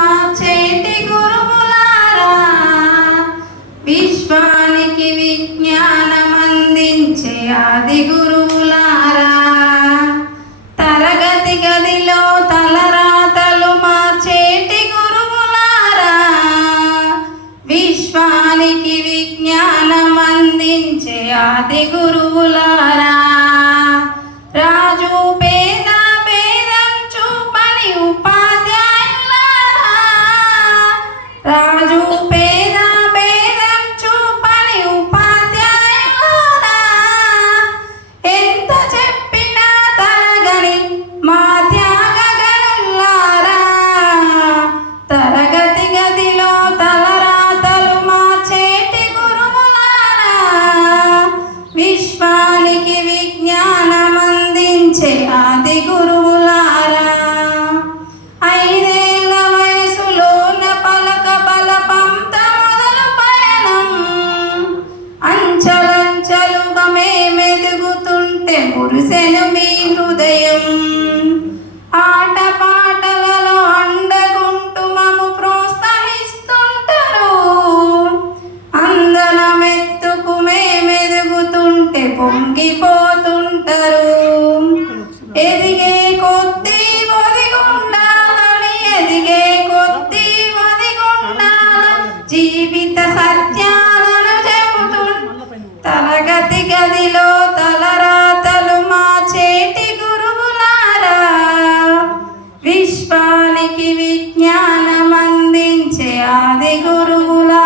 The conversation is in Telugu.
మా చేతి గురువులారా విశ్వానికి విజ్ఞానం అందించే ఆది గురువులారా. తరగతి గదిలో తలరాతలు మార్చేటి గురువులారా విశ్వానికి విజ్ఞానం అందించే ఆది గురువులారా. romper మురిసెను మీ హృదయం. ఆటపాటలలో అండగుంటూ మము ప్రోత్సహిస్తుంటారు. అందనమెత్తుకు మేమెదుగుతుంటే పొంగిపోతుంటారు. ఎదిగే కొద్ది ఒదిగుండాలని ఎదిగే కొద్ది ఒదిగుండాల జీవిత సత్యాలను చెబుతు తరగతి గదిలో విశ్వానికి విజ్ఞానం అందించే ఆది గురువులా